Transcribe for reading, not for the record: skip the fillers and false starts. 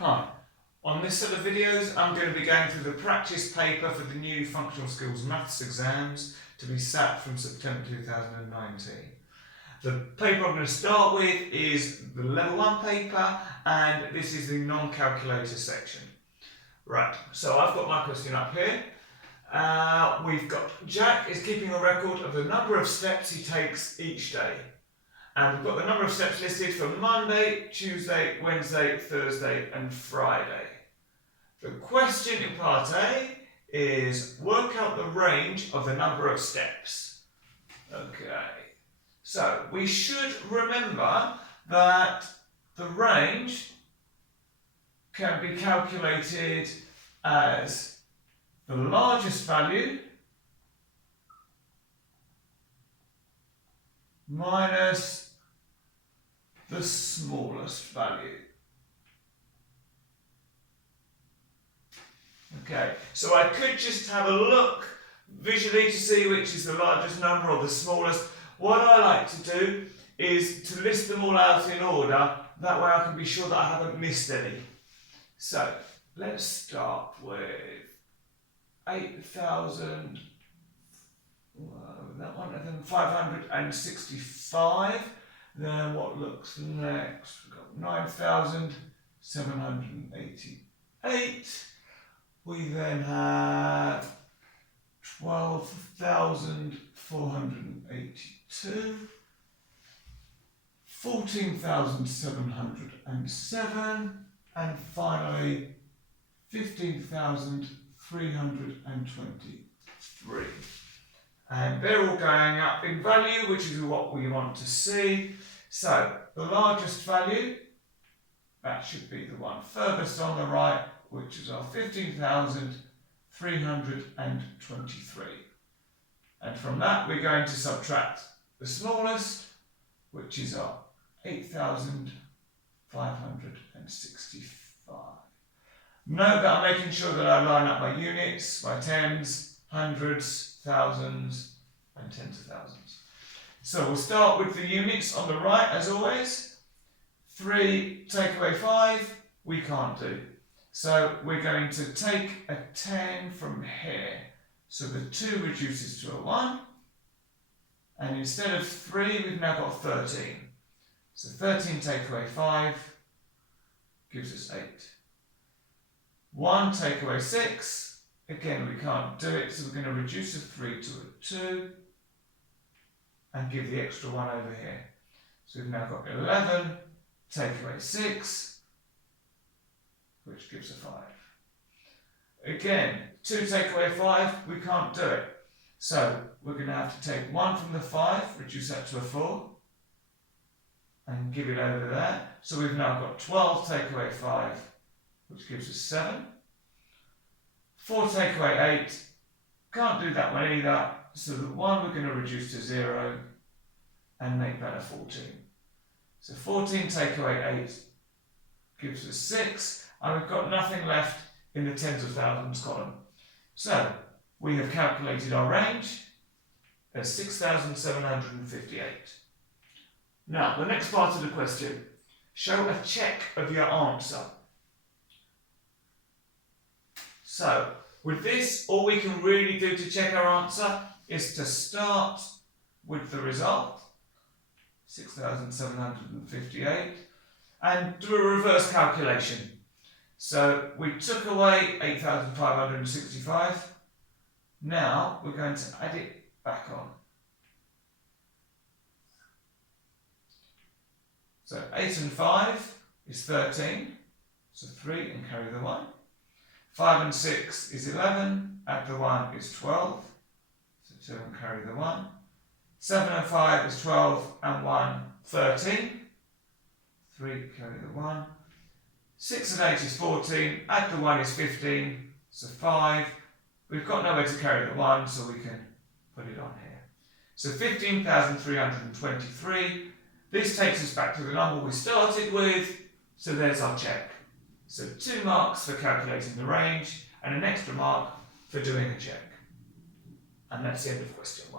Hi, on this set of videos I'm going to be going through the practice paper for the new Functional Skills Maths exams to be sat from September 2019. The paper I'm going to start with is the Level 1 paper, and this is the non-calculator section. Right, so I've got my question up here. We've got Jack is keeping a record of the number of steps he takes each day. And we've got the number of steps listed for Monday, Tuesday, Wednesday, Thursday and Friday. The question in part A is work out the range of the number of steps. Okay, so we should remember that the range can be calculated as the largest value minus the smallest value. Okay, so I could just have a look visually to see which is the largest number or the smallest. What I like to do is to list them all out in order, that way I can be sure that I haven't missed any. So let's start with 8,000, that one, and then 565. Then what looks next? We've got 9,788. We then have 12,482. 14,707. And finally 15,323. And they're all going up in value, which is what we want to see. So the largest value, that should be the one furthest on the right, which is our 15,323. And from that we're going to subtract the smallest, which is our 8,565. Note that I'm making sure that I line up my units, my tens, hundreds, thousands and tens of thousands. So we'll start with the units on the right as always. 3 take away 5 we can't do. So we're going to take a 10 from here. So the 2 reduces to a 1. And instead of 3 we've now got 13. So 13 take away 5 gives us 8. 1 take away 6. Again, we can't do it, so we're going to reduce a 3 to a 2 and give the extra 1 over here. So we've now got 11, take away 6, which gives a 5. Again, 2 take away 5, we can't do it. So we're going to have to take 1 from the 5, reduce that to a 4, and give it over there. So we've now got 12 take away 5, which gives us 7. 4 take away 8, can't do that one either, so the 1 we're going to reduce to 0 and make that a 14. So 14 take away 8 gives us 6, and we've got nothing left in the tens of thousands column. So we have calculated our range as 6,758. Now the next part of the question, show a check of your answer. So, with this, all we can really do to check our answer is to start with the result, 6,758, and do a reverse calculation. So, we took away 8,565. Now, we're going to add it back on. So, 8 and 5 is 13, so 3 and carry the 1. 5 and 6 is 11, add the 1 is 12, so 2 and carry the 1. 7 and 5 is 12, and 1, 13, 3 carry the 1. 6 and 8 is 14, add the 1 is 15, so 5. We've got nowhere to carry the 1, so we can put it on here. So 15,323, this takes us back to the number we started with, so there's our check. So 2 marks for calculating the range and an extra mark for doing a check. And that's the end of the question.